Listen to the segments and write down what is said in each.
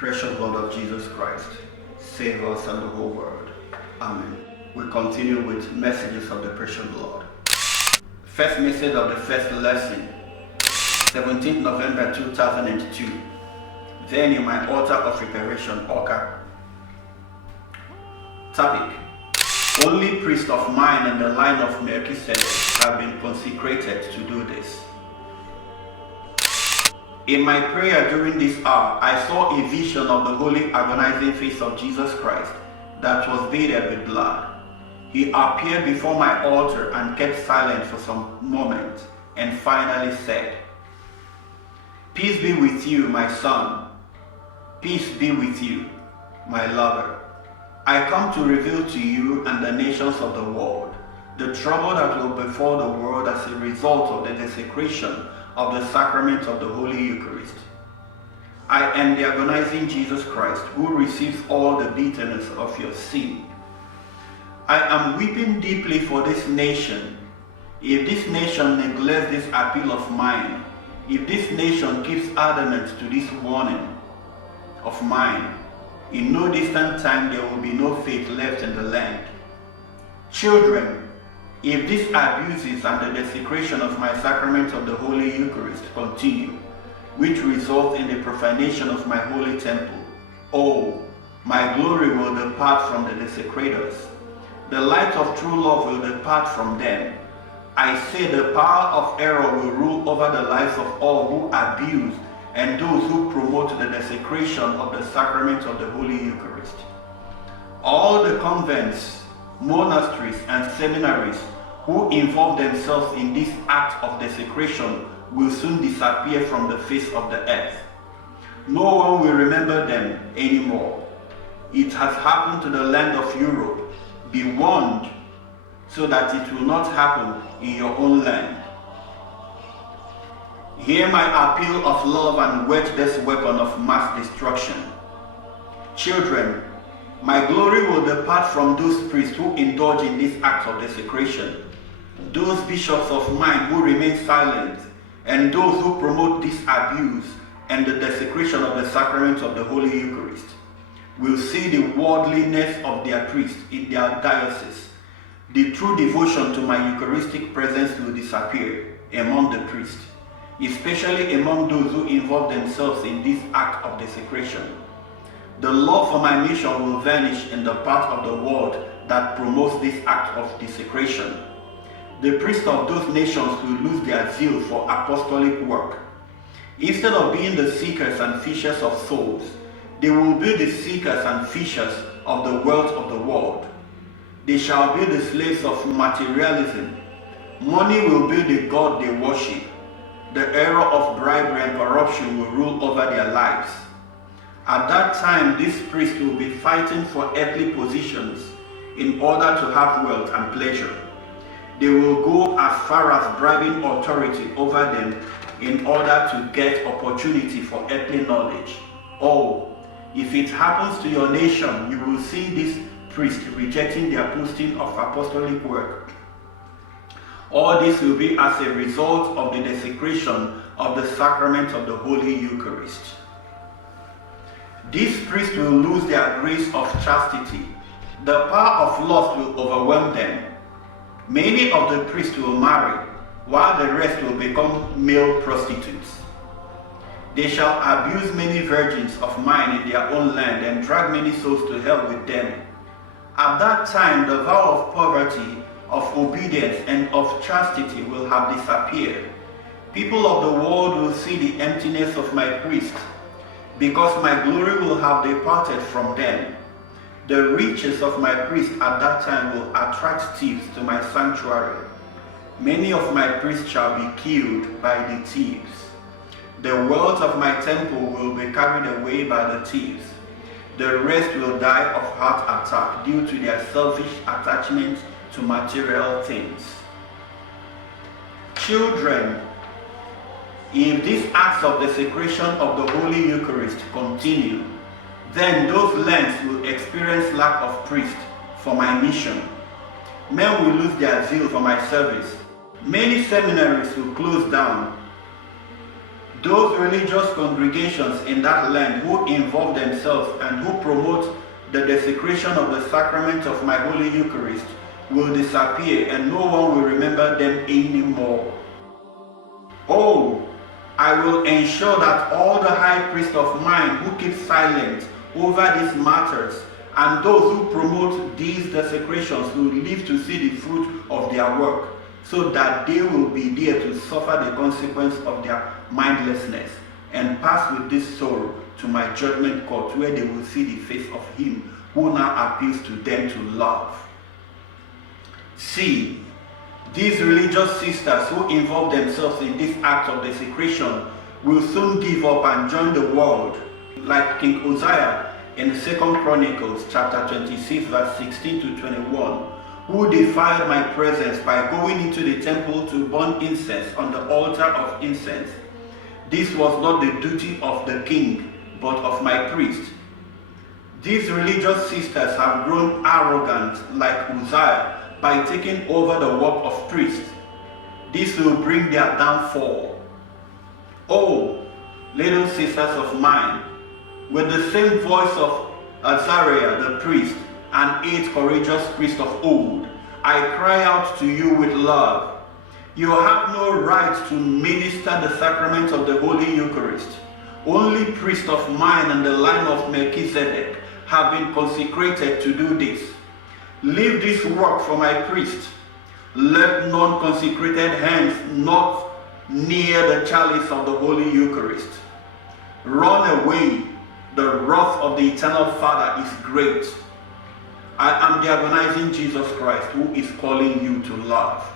Precious blood of Jesus Christ, save us and the whole world. Amen. We continue with messages of the precious blood. First message of the first lesson, 17th November 2002. Then in my altar of preparation, Oka. Topic: only priests of mine and the line of Melchizedek have been consecrated to do this. In my prayer during this hour, I saw a vision of the holy agonizing face of Jesus Christ that was bathed with blood. He appeared before my altar and kept silent for some moments and finally said, "Peace be with you, my son. Peace be with you, my lover. I come to reveal to you and the nations of the world the trouble that will befall the world as a result of the desecration of the sacrament of the Holy Eucharist. I am the agonizing Jesus Christ, who receives all the bitterness of your sin. I am weeping deeply for this nation. If this nation neglects this appeal of mine, if this nation keeps adamant to this warning of mine, in no distant time there will be no faith left in the land. Children, if these abuses and the desecration of my sacrament of the Holy Eucharist continue, which results in the profanation of my holy temple, oh, my glory will depart from the desecrators. The light of true love will depart from them. I say the power of error will rule over the lives of all who abuse and those who promote the desecration of the sacrament of the Holy Eucharist. All the convents, monasteries and seminaries who involve themselves in this act of desecration will soon disappear from the face of the earth. No one will remember them anymore. It has happened to the land of Europe. Be warned so that it will not happen in your own land. Hear my appeal of love and whet this weapon of mass destruction. Children, my glory will depart from those priests who indulge in this act of desecration, those bishops of mine who remain silent, and those who promote this abuse and the desecration of the sacrament of the Holy Eucharist will see the worldliness of their priests in their diocese. The true devotion to my Eucharistic presence will disappear among the priests, especially among those who involve themselves in this act of desecration. The love for my mission will vanish in the part of the world that promotes this act of desecration. The priests of those nations will lose their zeal for apostolic work. Instead of being the seekers and fishers of souls, they will be the seekers and fishers of the wealth of the world. They shall be the slaves of materialism. Money will be the god they worship. The era of bribery and corruption will rule over their lives. At that time, these priests will be fighting for earthly positions in order to have wealth and pleasure. They will go as far as bribing authority over them in order to get opportunity for earthly knowledge. Oh, if it happens to your nation, you will see these priests rejecting their posting of apostolic work. All this will be as a result of the desecration of the sacrament of the Holy Eucharist. These priests will lose their grace of chastity. The power of lust will overwhelm them. Many of the priests will marry, while the rest will become male prostitutes. They shall abuse many virgins of mine in their own land and drag many souls to hell with them. At that time, the vow of poverty, of obedience, and of chastity will have disappeared. People of the world will see the emptiness of my priests, because my glory will have departed from them. The riches of my priests at that time will attract thieves to my sanctuary. Many of my priests shall be killed by the thieves. The wealth of my temple will be carried away by the thieves. The rest will die of heart attack due to their selfish attachment to material things. Children, if these acts of desecration of the Holy Eucharist continue, then those lands will experience lack of priests for my mission. Men will lose their zeal for my service. Many seminaries will close down. Those religious congregations in that land who involve themselves and who promote the desecration of the sacrament of my Holy Eucharist will disappear, and no one will remember them anymore. Oh, I will ensure that all the high priests of mine who keep silent over these matters and those who promote these desecrations will live to see the fruit of their work, so that they will be there to suffer the consequence of their mindlessness and pass with this sorrow to my judgment court, where they will see the face of him who now appeals to them to love. See, these religious sisters who involve themselves in this act of desecration will soon give up and join the world, like King Uzziah in 2 Chronicles chapter 26 verse 16 to 21, who defiled my presence by going into the temple to burn incense on the altar of incense. This was not the duty of the king, but of my priest. These religious sisters have grown arrogant like Uzziah by taking over the work of priests. This will bring their downfall. Oh, little sisters of mine, with the same voice of Azariah the priest and 8 courageous priests of old, I cry out to you with love. You have no right to minister the sacrament of the Holy Eucharist. Only priests of mine and the line of Melchizedek have been consecrated to do this. Leave this work for my priest. Let non-consecrated hands not near the chalice of the Holy Eucharist. Run away. The wrath of the eternal Father is great. I am the agonizing Jesus Christ who is calling you to love.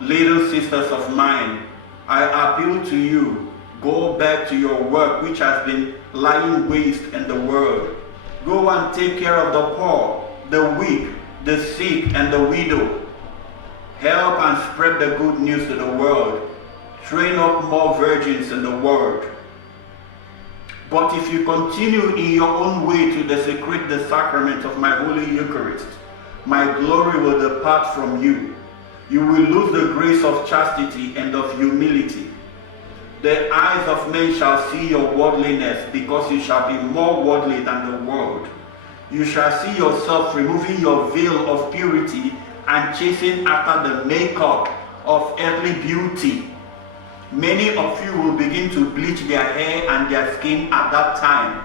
Little sisters of mine, I appeal to you, go back to your work which has been lying waste in the world. Go and take care of the poor, the weak, the sick, and the widow. Help and spread the good news to the world. Train up more virgins in the world. But if you continue in your own way to desecrate the sacrament of my Holy Eucharist, my glory will depart from you. You will lose the grace of chastity and of humility. The eyes of men shall see your worldliness, because you shall be more worldly than the world. You shall see yourself removing your veil of purity and chasing after the makeup of earthly beauty. Many of you will begin to bleach their hair and their skin at that time.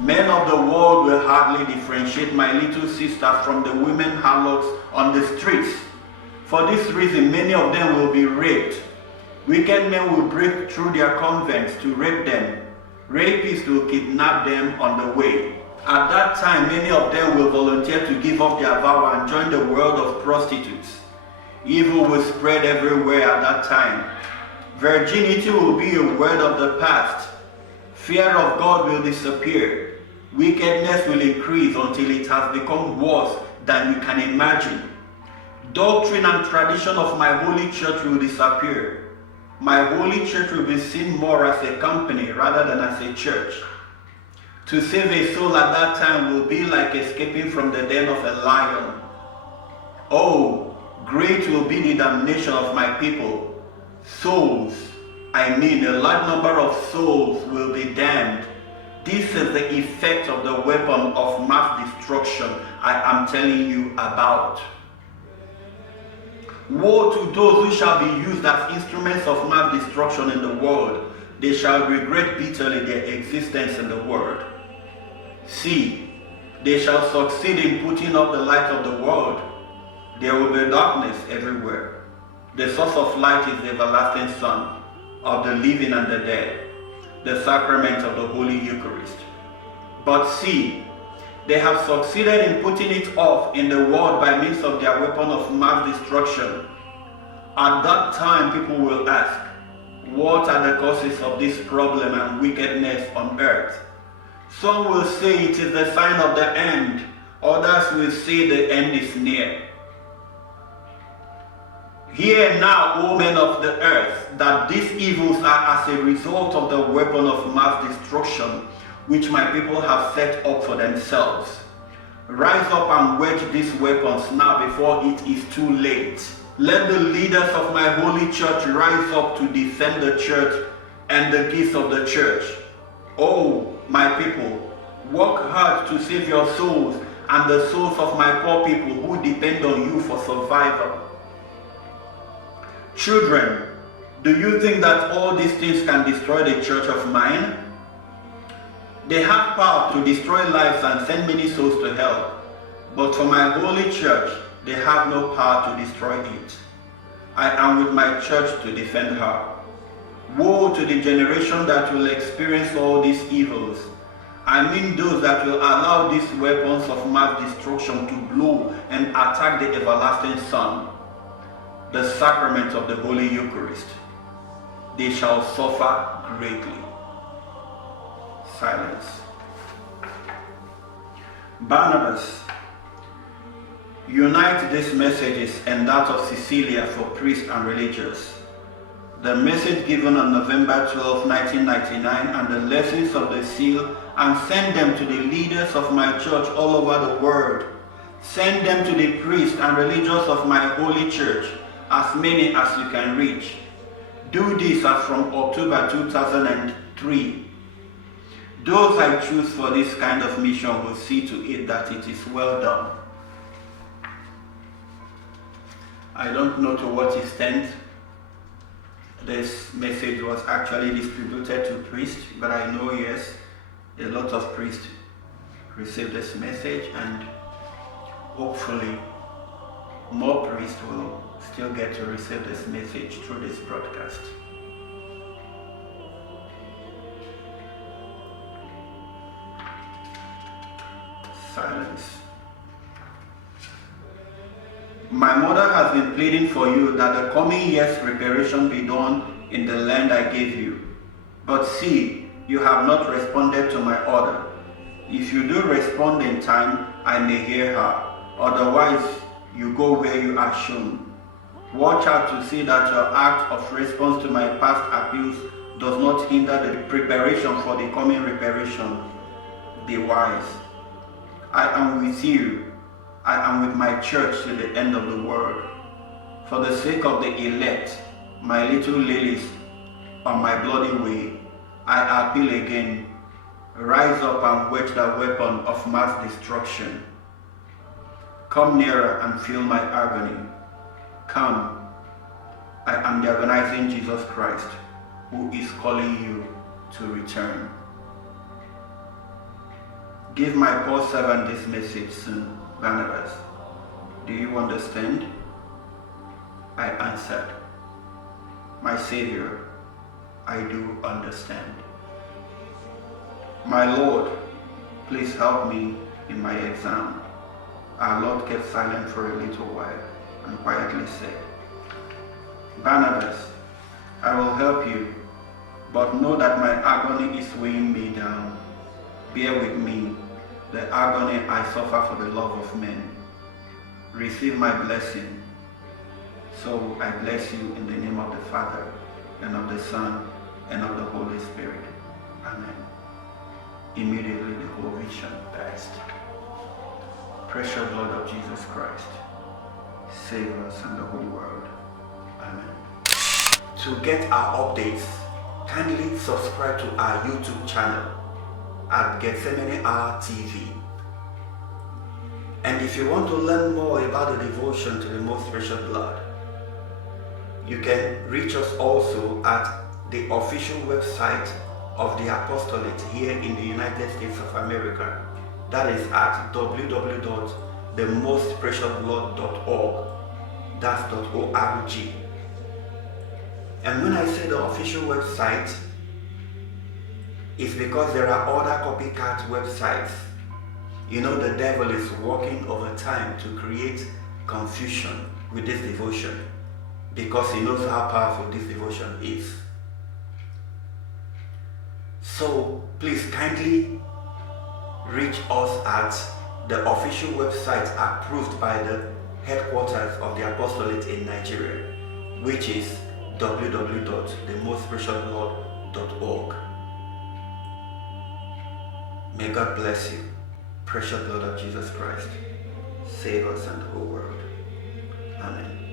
Men of the world will hardly differentiate my little sister from the women harlots on the streets. For this reason, many of them will be raped. Wicked men will break through their convents to rape them. Rapists will kidnap them on the way. At that time, many of them will volunteer to give up their vow and join the world of prostitutes. Evil will spread everywhere at that time. Virginity will be a word of the past. Fear of God will disappear. Wickedness will increase until it has become worse than you can imagine. Doctrine and tradition of my holy church will disappear. My holy church will be seen more as a company rather than as a church. To save a soul at that time will be like escaping from the den of a lion. Oh, great will be the damnation of my people. Souls, I mean a large number of souls will be damned. This is the effect of the weapon of mass destruction I am telling you about. Woe to those who shall be used as instruments of mass destruction in the world. They shall regret bitterly their existence in the world. See, they shall succeed in putting up the light of the world. There will be darkness everywhere. The source of light is the everlasting Son of the living and the dead, the sacrament of the Holy Eucharist. But see, they have succeeded in putting it off in the world by means of their weapon of mass destruction. At that time, people will ask, what are the causes of this problem and wickedness on earth? Some will say it is the sign of the end. Others will say the end is near. Hear now, O men of the earth, that these evils are as a result of the weapon of mass destruction which my people have set up for themselves. Rise up and wedge these weapons now before it is too late. Let the leaders of my holy church rise up to defend the church and the gifts of the church. Oh, my people, work hard to save your souls and the souls of my poor people who depend on you for survival. Children, do you think that all these things can destroy the church of mine? They have power to destroy lives and send many souls to hell. But for my holy church, they have no power to destroy it. I am with my church to defend her. Woe to the generation that will experience all these evils. I mean those that will allow these weapons of mass destruction to blow and attack the everlasting Son, the sacrament of the Holy Eucharist. They shall suffer greatly. Silence. Barnabas, unite these messages and that of Cecilia for priests and religious. The message given on November 12, 1999 and the lessons of the seal, and send them to the leaders of my church all over the world. Send them to the priests and religious of my holy church, as many as you can reach. Do this as from October 2003. Those I choose for this kind of mission will see to it that it is well done. I don't know to what extent this message was actually distributed to priests, but I know, yes, a lot of priests received this message, and hopefully more priests will still get to receive this message through this broadcast. Silence. My mother has been pleading for you that the coming year's preparation be done in the land I gave you. But see, you have not responded to my order. If you do respond in time, I may hear her. Otherwise, you go where you are shown. Watch out to see that your act of response to my past appeals does not hinder the preparation for the coming reparation. Be wise. I am with you. I am with my church to the end of the world. For the sake of the elect, my little lilies on my bloody way, I appeal again. Rise up and wage the weapon of mass destruction. Come nearer and feel my agony. Come. I am the agonizing Jesus Christ, who is calling you to return. Give my poor servant this message soon, Barnabas. Do you understand? I answered, my Savior, I do understand. My Lord, please help me in my exam. Our Lord kept silent for a little while and quietly said, Barnabas, I will help you, but know that my agony is weighing me down. Bear with me, the agony I suffer for the love of men. Receive my blessing. So I bless you in the name of the Father, and of the Son, and of the Holy Spirit. Amen. Immediately the whole vision passed. Precious blood of Jesus Christ, save us and the whole world. Amen. To get our updates, kindly subscribe to our YouTube channel at Gethsemane Hour TV. And if you want to learn more about the devotion to the most precious blood, you can reach us also at the official website of the apostolate here in the United States of America. That is at www.themostpreciousblood.org. That's .org. And when I say the official website, it's because there are other copycat websites. You know, the devil is working overtime to create confusion with this devotion because he knows how powerful this devotion is. So please kindly reach us at the official website approved by the headquarters of the apostolate in Nigeria, which is www.themostpreciousblood.org. May God bless you. Precious blood of Jesus Christ, save us and the whole world. Amen.